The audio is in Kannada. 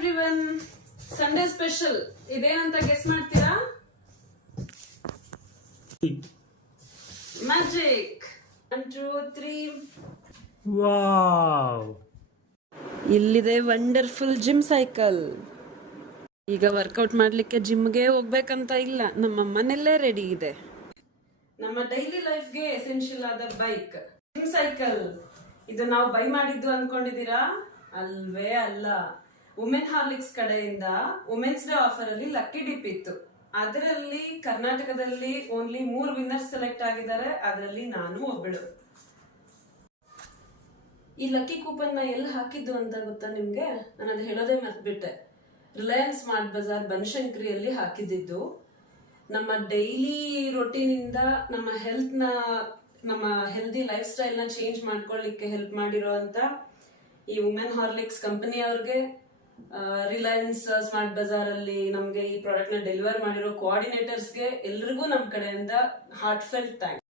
ಎವ್ರಿವನ್, ಸಂಡೇ ಸ್ಪೆಷಲ್ ಇದೇನಂತ ಗೆಸ್ ಮಾಡ್ತೀರಾ? ಮ್ಯಾಜಿಕ್. 1 2 3. ವಾವ್! ಇಲ್ಲಿದೆ ವಂಡರ್ಫುಲ್ ಜಿಮ್ ಸೈಕಲ್. ಈಗ ವರ್ಕೌಟ್ ಮಾಡ್ಲಿಕ್ಕೆ ಜಿಮ್ಗೆ ಹೋಗ್ಬೇಕಂತ ಇಲ್ಲ, ನಮ್ಮ ಮನೆಯಲ್ಲೇ ರೆಡಿ ಇದೆ. ನಮ್ಮ ಡೈಲಿ ಲೈಫ್ಗೆ ಎಸೆನ್ಷಿಯಲ್ ಆದ ಬೈಕ್ ಜಿಮ್ ಸೈಕಲ್. ಇದು ನಾವು ಬೈ ಮಾಡಿದ್ದು ಅನ್ಕೊಂಡಿದೀರಾ? ಅಲ್ವೇ ಅಲ್ಲ. ವುಮೆನ್ ಹಾರ್ಲಿಕ್ಸ್ ಕಡೆಯಿಂದ ವುಮೆನ್ಸ್ ಡೇ ಆಫರ್ ಅಲ್ಲಿ ಲಕ್ಕಿ ಡಿಪ್ ಇತ್ತು. ಅದರಲ್ಲಿ ಕರ್ನಾಟಕದಲ್ಲಿ ಓನ್ಲಿ 3 ವಿನ್ನರ್ಸ್ ಸೆಲೆಕ್ಟ್ ಆಗಿದ್ದಾರೆ. ಅದರಲ್ಲಿ ನಾನು ಒಬ್ಬಳು. ಈ ಲಕ್ಕಿ ಕೂಪನ್ ನ ಎಲ್ಲಿ ಹಾಕಿದ್ದು ಅಂತ ಗೊತ್ತಾ ನಿಮ್ಗೆ? ನಾನು ಅದು ಹೇಳೋದೇ ಮರ್ತ್ಬಿಟ್ಟೆ. ರಿಲಯನ್ಸ್ ಸ್ಮಾರ್ಟ್ ಬಜಾರ್ ಬನಶಂಕರಿಯಲ್ಲಿ ಹಾಕಿದ್ದು. ನಮ್ಮ ಡೈಲಿ ರೊಟೀನ್ ಇಂದ ನಮ್ಮ ಹೆಲ್ದಿ ಲೈಫ್ ಸ್ಟೈಲ್ ನ ಚೇಂಜ್ ಮಾಡ್ಕೊಳ್ಳಿಕ್ಕೆ ಹೆಲ್ಪ್ ಮಾಡಿರೋ ಅಂತ ಈ ವುಮೆನ್ ಹಾರ್ಲಿಕ್ಸ್ ಕಂಪನಿ ಅವ್ರಿಗೆ, ರಿಲಯನ್ಸ್ ಸ್ಮಾರ್ಟ್ ಬಜಾರ್ ಅಲ್ಲಿ ನಮ್ಗೆ ಈ ಪ್ರಾಡಕ್ಟ್ ನ ಡೆಲಿವರ್ ಮಾಡಿರೋ ಕೋಆರ್ಡಿನೇಟರ್ಸ್ಗೆ ಎಲ್ರಿಗೂ ನಮ್ ಕಡೆಯಿಂದ ಹಾರ್ಟ್ ಫೆಲ್ಟ್ ಥ್ಯಾಂಕ್ಸ್.